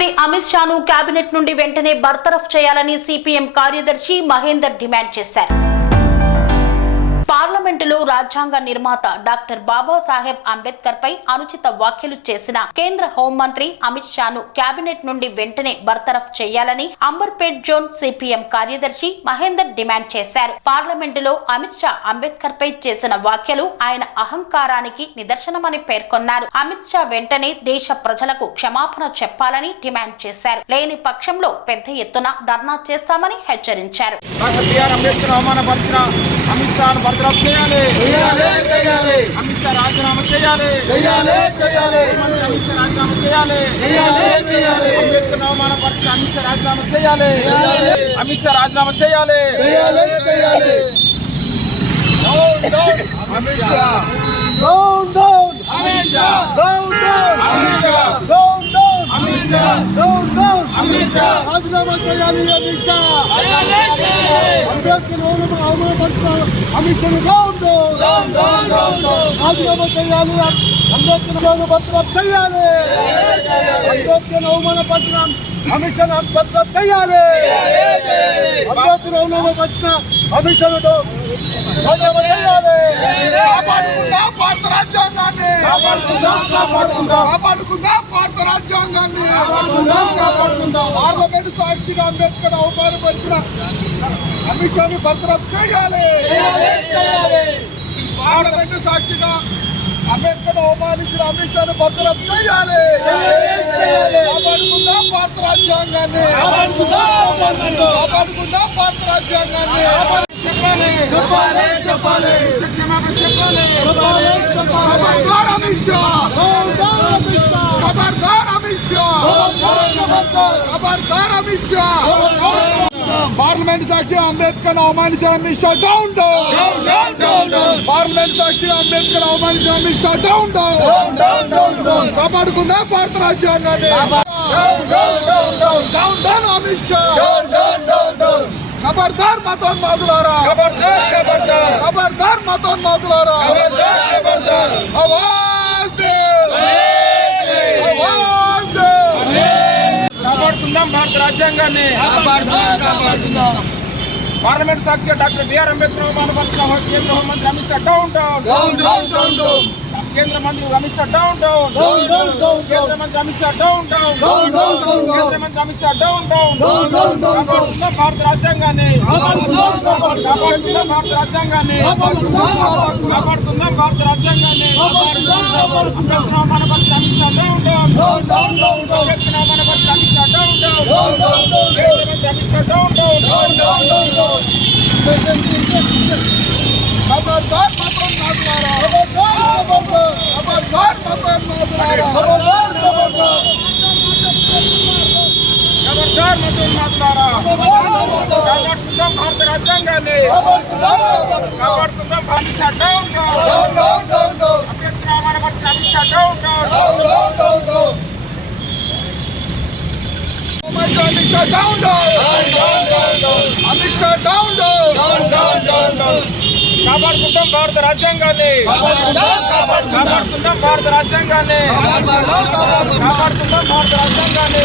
మంత్రి అమిత్ షాను కేబినెట్ నుండి వెంటనే బర్తరఫ్ చేయాలని సిపిఎం కార్యదర్శి మహేందర్ డిమాండ్ చేశారు. పార్లమెంటులో రాజ్యాంగ నిర్మాత డాక్టర్ బాబాసాహెబ్ అంబేద్కర్ పై అనుచిత వ్యాఖ్యలు చేసిన కేంద్ర హోంమంత్రి అమిత్ షాను కేబినెట్ నుండి వెంటనే బర్తరఫ్ చేయాలని అంబర్పేట్ జోన్ సిపిఎం కార్యదర్శి మహేందర్ డిమాండ్ చేశారు. పార్లమెంటులో అమిత్ షా అంబేద్కర్ పై చేసిన వ్యాఖ్యలు ఆయన అహంకారానికి నిదర్శనమని పేర్కొన్నారు. అమిత్ షా వెంటనే దేశ ప్రజలకు క్షమాపణ చెప్పాలని డిమాండ్ చేశారు. లేని పక్షంలో పెద్ద ఎత్తున ధర్నా చేస్తామని హెచ్చరించారు. అమిత్ షాను బర్తరఫ్ చేయాలి. అమిత్ షా రాజీనామా చేయాలి. చేయాలి చేయాలి. మంత్రి అమిత్ షా రాజీనామా చేయాలి. చేయాలి చేయాలి. అంబేద్కర్ అవమానపరిచిన అమిత్ షా రాజీనామా చేయాలి. చేయాలి. అమిత్ షా రాజీనామా చేయాలి. చేయాలి చేయాలి. Amit Shah. Down down Amit Shah. Down down Amit Shah. Down down Amit Shah. Down down Amit Shah. రాజీనామా చేయాలి అమిత్ షా. చేయాలి. అంబేద్కర్ అవమాన- అవమానపరిచిన అమిత్ షాను రాజీనామా చేయాలి అంబేద్కర్ అవమానపరిచిన చేయాలి అంబేద్కర్ అవమానపరిచిన అమిత్ షాను బర్తరఫ్ చేయాలి అంబేద్కర్ అవమానపరిచిన అమిత్ షాను రాజీనామా చేయాలి కాపాడుకుందాం భారత రాజ్యాంగాన్ని కాపాడుకుందాం భారత రాజ్యాంగాన్ని. పార్లమెంట్ సాక్షిగా అంబేద్కర్ అవమానపరిచిన అమిత్ షాని బర్తరఫ్ చేయాలి. పార్లమెంట్ సాక్షిగా అంబేద్కర్ అవమానించిన అమిత్ షాని బర్తరఫ్ చేయాలి కాపాడుకుందాం భారత రాజ్యాంగాన్ని. కాపాడుకుందాం భారత రాజ్యాంగాన్ని. చెప్పాలి చెప్పాలి చెప్పాలి క్షమాపణ చెప్పాలి ఖబర్దార్ అమిత్ షా ఖబర్దార్ అమిత్ షా ఖబర్దార్ అమిత్ షా పార్లమెంట్ సాక్షి అంబేద్కర్ అవమానించిన Amit Shah down down parliament సాక్షి అంబేద్కర్ అవమానించిన అమిత్ షా డౌన్ డౌన్ కాపాడుకుందా భారత రాజ్యాంగాన్ని డౌన్ డౌన్ అమిత్ షా ఖబర్దార్ మతోన్మాదులారా ఖబర్దార్ ఖబర్దార్ ఖబర్దార్ మతోన్మాదులారా ఖబర్దార్ ఖబర్దార్ आवाज दे आवाज दे కాపాడుకుందాం భారత రాజ్యాంగాన్ని కాపాడుకుందాం పార్లమెంట్ సాక్షిగా డాక్టర్ బిఆర్ అంబేద్కర్ అవమానపరిచిన కేంద్ర హోంమంత్రి అమిత్ షా డౌన్ డౌన్ కేంద్ర మంత్రి Amit Shah down down down down down కేంద్ర మంత్రి Amit Shah down down down down down కేంద్ర మంత్రి Amit Shah down down down down down కాపాడుతున్న భారత రాజ్యాంగాన్ని కాపాడుతున్న భారత రాజ్యాంగాన్ని కాపాడుతున్న భారత రాజ్యాంగాన్ని మన భర్త Amit Shah down down down down down down మన భర్త Amit Shah down down down down down కేంద్ర మంత్రి Amit Shah down down down down down down సోదరులారా కాపాడుకుందాం భారత రాజ్యాంగాన్ని. కాపాడుకుందాం భారత చట్టం. అమిత్ షా డౌన్ అమిత్ షా డౌన్ కాపాడుకుంటాం భారత రాజ్యాంగాన్ని. కాపాడుకుంటాం భారత రాజ్యాంగాన్ని. కాపాడుకుంటాం భారత రాజ్యాంగాన్ని.